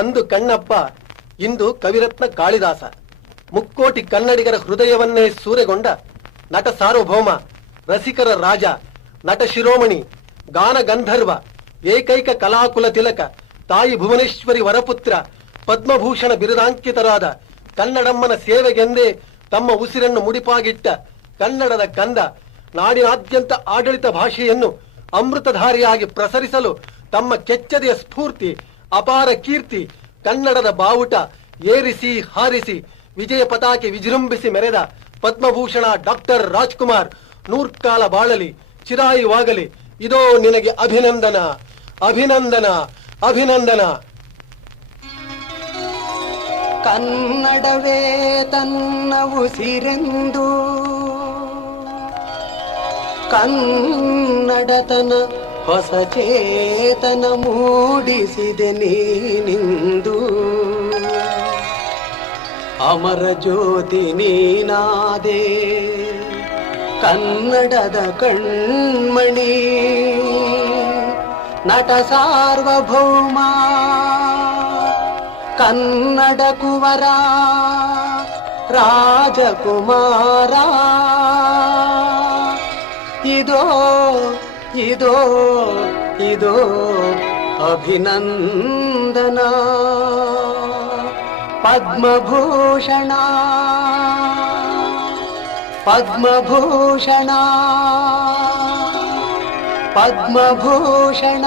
ಅಂದು ಕಣ್ಣಪ್ಪ, ಇಂದು ಕವಿರತ್ನ ಕಾಳಿದಾಸ. ಮುಕ್ಕೋಟಿ ಕನ್ನಡಿಗರ ಹೃದಯವನ್ನೇ ಸೂರೆಗೊಂಡ ನಟ ಸಾರ್ವಭೌಮ, ರಸಿಕರ ರಾಜ, ನಟ ಶಿರೋಮಣಿ, ಗಾನ ಗಂಧರ್ವ, ಏಕೈಕ ಕಲಾಕುಲ ತಿಲಕ, ತಾಯಿ ಭುವನೇಶ್ವರಿ ವರಪುತ್ರ, ಪದ್ಮಭೂಷಣ ಬಿರುದಾಂಕಿತರಾದ ಕನ್ನಡಮ್ಮನ ಸೇವೆಗೆಂದೇ ತಮ್ಮ ಉಸಿರನ್ನು ಮುಡಿಪಾಗಿಟ್ಟ ಕನ್ನಡದ ಕಂದ, ನಾಡಿನಾದ್ಯಂತ ಆಡಳಿತ ಭಾಷೆಯನ್ನು ಅಮೃತಧಾರಿಯಾಗಿ ಪ್ರಸರಿಸಲು ತಮ್ಮ ಕೆಚ್ಚದೆಯ ಸ್ಫೂರ್ತಿ, ಅಪಾರ ಕೀರ್ತಿ, ಕನ್ನಡದ ಬಾವುಟ ಏರಿಸಿ ಹಾರಿಸಿ ವಿಜಯ ಪತಾಕೆ ವಿಜೃಂಭಿಸಿ ಮೆರೆದ ಪದ್ಮಭೂಷಣ ಡಾಕ್ಟರ್ ರಾಜ್ಕುಮಾರ್ ನೂರ್ಕಾಲ ಬಾಳಲಿ, ಚಿರಾಯುವಾಗಲಿ. ಇದೋ ನಿನಗೆ ಅಭಿನಂದನ, ಅಭಿನಂದನ, ಅಭಿನಂದನ. ಕನ್ನಡವೇ ತನ್ನ ಉಸಿರೆಂದು ಕನ್ನಡತನ ಹೊಸ ಚೇತನ ಮೂಡಿಸಿದೆ ನೀನಿಂದು. ಅಮರ ಜ್ಯೋತಿ ನೀನಾದೆ ಕನ್ನಡದ ಕಣ್ಮಣಿ, ನಟ ಸಾರ್ವಭೌಮ ಕನ್ನಡ ಕುವರ ರಾಜಕುಮಾರ. ಇದೋ ಇದೋ ಇದೋ ಅಭಿನಂದನ. ಪದ್ಮಭೂಷಣ ಪದ್ಮಭೂಷಣ ಪದ್ಮಭೂಷಣ.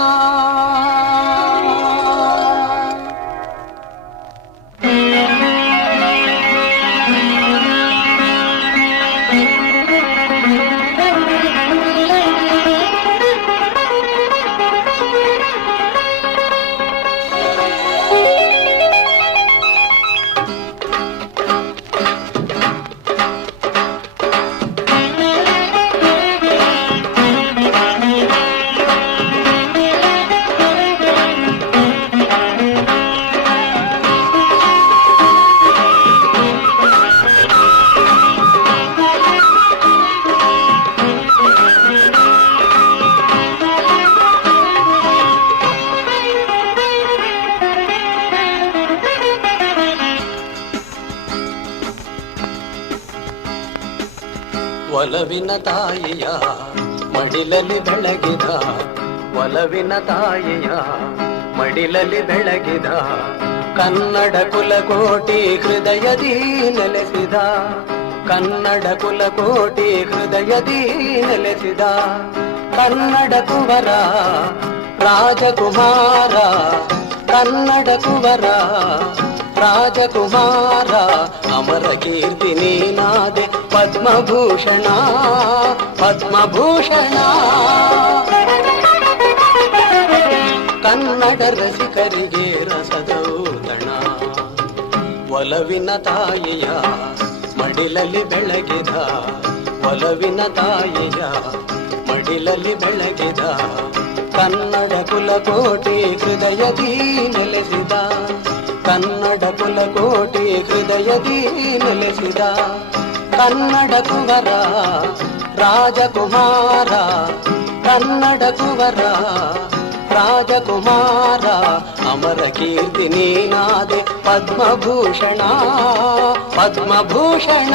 ಒಲವಿನ ತಾಯಿಯ ಮಡಿಲಲ್ಲಿ ಬೆಳಗಿದ, ಒಲವಿನ ತಾಯಿಯ ಮಡಿಲಲ್ಲಿ ಬೆಳಗಿದ ಕನ್ನಡ ಕುಲಕೋಟಿ ಹೃದಯದಿ ನೆಲೆಸಿದ, ಕನ್ನಡ ಕುಲಕೋಟಿ ಹೃದಯದಿ ನೆಲೆಸಿದ ಕನ್ನಡ ಕುವರ ರಾಜಕುಮಾರ, ಕನ್ನಡ ಕುವರ ರಾಜಕುಮಾರ. ಅಮರ ಕೀರ್ತಿ ನೀನಾದೆ ಪದ್ಮಭೂಷಣ, ಪದ್ಮಭೂಷಣ. ಕನ್ನಡ ರಸಿಕರಿಗೆ ರಸದೌತಣ, ಒಲವಿನ ತಾಯಿಯ ಮಡಿಲಲ್ಲಿ ಬೆಳಗಿದ, ಒಲವಿನ ತಾಯಿಯ ಮಡಿಲಲ್ಲಿ ಬೆಳಗಿದ ಕನ್ನಡ ಕುಲಕೋಟಿ ಹೃದಯದಿ ನೆಲೆಸಿದ, ಕನ್ನಡ ಕುಲಕೋಟಿ ಹೃದಯದಿ ನೆಲೆಸಿದ ಕನ್ನಡ ಕುವರ ರಾಜಕುಮಾರ, ಕನ್ನಡ ಕುವರ ರಾಜಕುಮಾರ. ಅಮರ ಕೀರ್ತಿ ನೀನಾದೆ ಪದ್ಮಭೂಷಣ, ಪದ್ಮಭೂಷಣ.